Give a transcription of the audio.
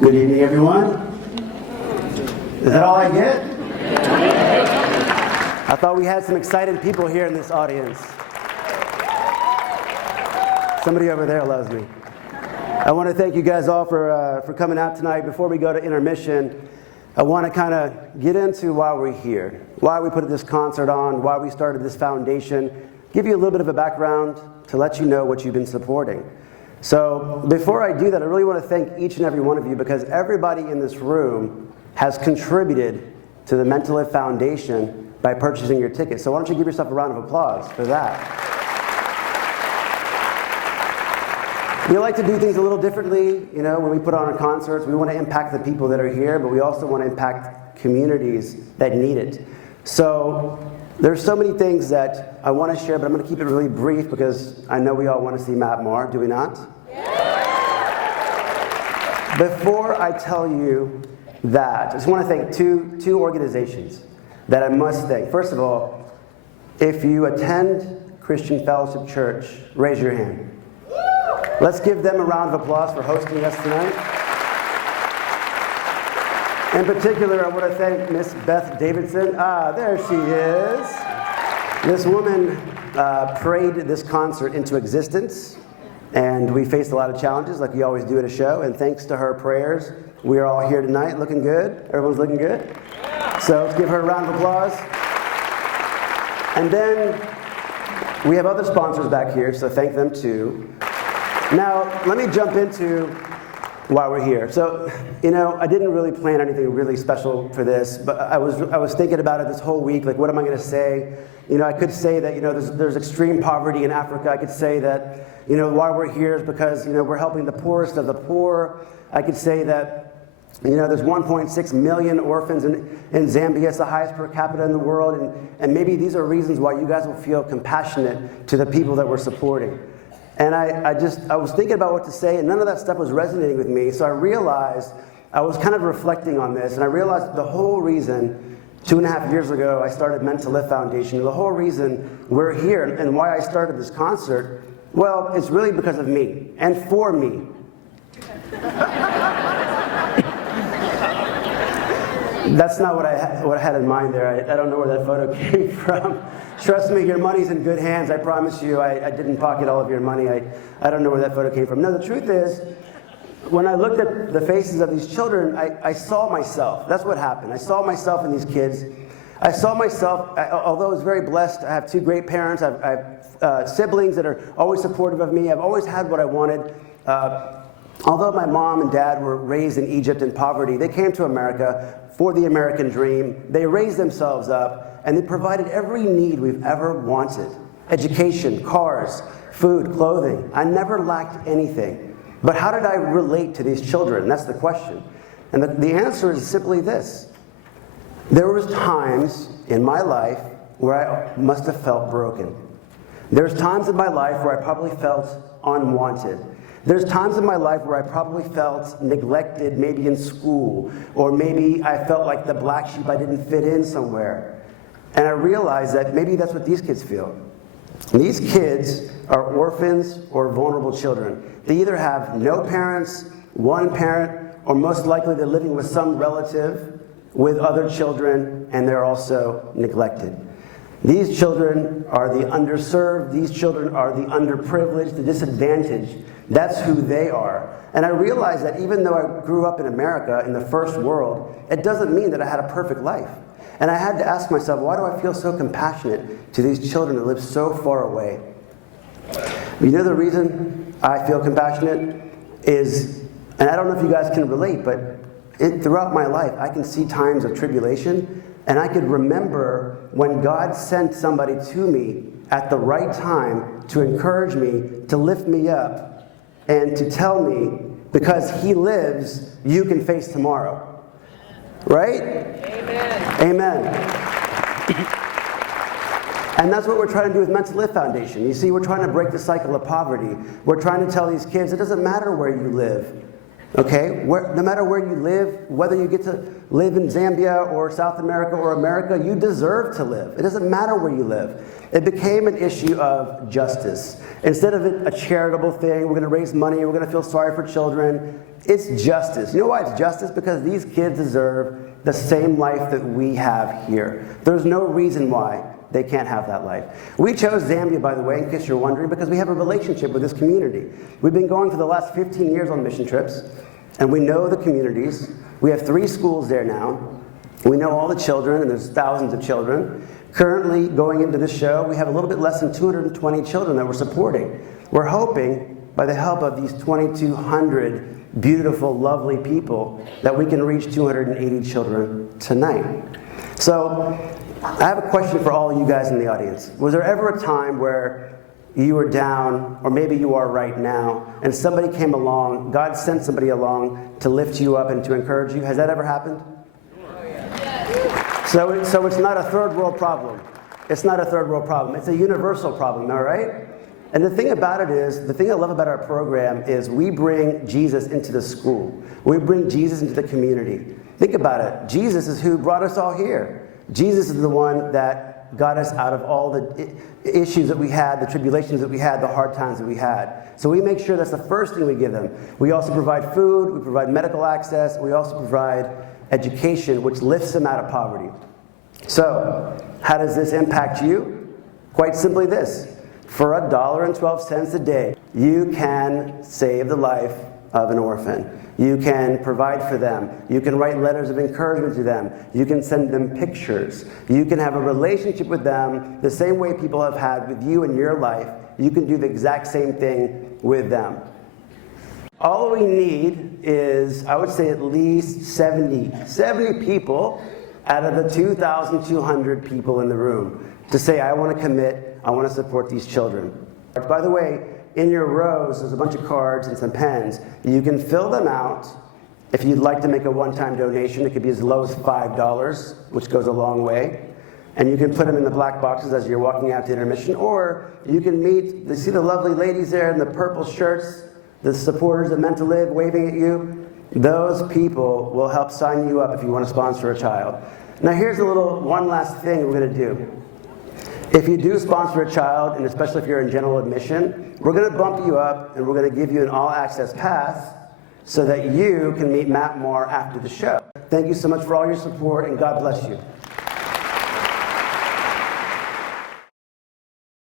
Good evening, everyone. Is that all I get? I thought we had some excited people here in this audience. Somebody over there loves me. I want to thank you guys all for coming out tonight. Before we go to intermission, I want to kind of get into why we're here, why we put this concert on, why we started this foundation, give you a little bit of a background to let you know what you've been supporting. So before I do that, I really want to thank each and every one of you, because everybody in this room has contributed to the M2L Foundation by purchasing your tickets. So why don't you give yourself a round of applause for that. We like to do things a little differently, you know, when we put on our concerts. We want to impact the people that are here, but we also want to impact communities that need it. So there's so many things that I want to share, but I'm going to keep it really brief because I know we all want to see Maher, do we not? Yeah. Before I tell you that, I just want to thank two organizations that I must thank. First of all, if you attend Christian Fellowship Church, raise your hand. Let's give them a round of applause for hosting us tonight. In particular, I want to thank Miss Beth Davidson. There she is. This woman prayed this concert into existence, and we faced a lot of challenges like we always do at a show, and thanks to her prayers, we are all here tonight looking good. Everyone's looking good? So let's give her a round of applause. And then we have other sponsors back here, so thank them too. Now, let me jump into why we're here. So, you know, I didn't really plan anything really special for this, but I was thinking about it this whole week, like what am I going to say? You know, I could say that, you know, there's extreme poverty in Africa. I could say that, you know, why we're here is because, you know, we're helping the poorest of the poor. I could say that, you know, there's 1.6 million orphans in Zambia. It's the highest per capita in the world, and maybe these are reasons why you guys will feel compassionate to the people that we're supporting. And I was thinking about what to say, and none of that stuff was resonating with me. So I realized, I was kind of reflecting on this, and I realized the whole reason, 2.5 years ago, I started M2L Foundation. The whole reason we're here and why I started this concert, well, it's really because of me and for me. That's not what I had in mind there. I don't know where that photo came from. Trust me, your money's in good hands. I promise you, I didn't pocket all of your money. I don't know where that photo came from. No, the truth is, when I looked at the faces of these children, I saw myself. That's what happened. I saw myself in these kids. I saw myself, although I was very blessed, I have two great parents. I have siblings that are always supportive of me. I've always had what I wanted. Although my mom and dad were raised in Egypt in poverty, they came to America for the American dream. They raised themselves up, and they provided every need we've ever wanted. Education, cars, food, clothing. I never lacked anything. But how did I relate to these children? That's the question. And the answer is simply this. There was times in my life where I must have felt broken. There's times in my life where I probably felt unwanted. There's times in my life where I probably felt neglected, maybe in school, or maybe I felt like the black sheep, I didn't fit in somewhere. And I realized that maybe that's what these kids feel. These kids are orphans or vulnerable children. They either have no parents, one parent, or most likely they're living with some relative with other children, and they're also neglected. These children are the underserved, these children are the underprivileged, the disadvantaged. That's who they are. And I realized that even though I grew up in America, in the first world, it doesn't mean that I had a perfect life. And I had to ask myself, why do I feel so compassionate to these children that live so far away? You know the reason I feel compassionate is, and I don't know if you guys can relate, but throughout my life, I can see times of tribulation, and I could remember when God sent somebody to me at the right time to encourage me, to lift me up, and to tell me, because He lives, you can face tomorrow. Right? Amen. Amen. And that's what we're trying to do with M2L Foundation. You see, we're trying to break the cycle of poverty. We're trying to tell these kids, it doesn't matter where you live. Okay, no matter where you live, whether you get to live in Zambia or South America or America, you deserve to live. It doesn't matter where you live. It became an issue of justice. Instead of it a charitable thing, we're going to raise money, we're going to feel sorry for children, it's justice. You know why it's justice? Because these kids deserve the same life that we have here. There's no reason why they can't have that life. We chose Zambia, by the way, in case you're wondering, because we have a relationship with this community. We've been going for the last 15 years on mission trips, and we know the communities. We have 3 schools there now. We know all the children, and there's thousands of children. Currently, going into this show, we have a little bit less than 220 children that we're supporting. We're hoping, by the help of these 2,200 beautiful, lovely people, that we can reach 280 children tonight. So, I have a question for all you guys in the audience. Was there ever a time where you were down, or maybe you are right now, and somebody came along, God sent somebody along to lift you up and to encourage you? Has that ever happened? So it's not a third world problem. It's not a third world problem. It's a universal problem, all right? And the thing about it is, the thing I love about our program is we bring Jesus into the school. We bring Jesus into the community. Think about it. Jesus is who brought us all here. Jesus is the one that got us out of all the issues that we had, the tribulations that we had, the hard times that we had. So we make sure that's the first thing we give them. We also provide food, we provide medical access, we also provide education, which lifts them out of poverty. So, how does this impact you? Quite simply this. For $1.12 a day, you can save the life of an orphan. You can provide for them. You can write letters of encouragement to them. You can send them pictures. You can have a relationship with them the same way people have had with you in your life. You can do the exact same thing with them. All we need is, I would say, at least 70 people out of the 2,200 people in the room to say, I want to commit, I want to support these children. By the way, in your rows, there's a bunch of cards and some pens. You can fill them out. If you'd like to make a one-time donation, it could be as low as $5, which goes a long way. And you can put them in the black boxes as you're walking out to intermission. Or you can you see the lovely ladies there in the purple shirts, the supporters of Meant to Live waving at you. Those people will help sign you up if you want to sponsor a child. Now here's one last thing we're going to do. If you do sponsor a child, and especially if you're in general admission, we're going to bump you up and we're going to give you an all-access pass so that you can meet Matt Maher after the show. Thank you so much for all your support, and God bless you.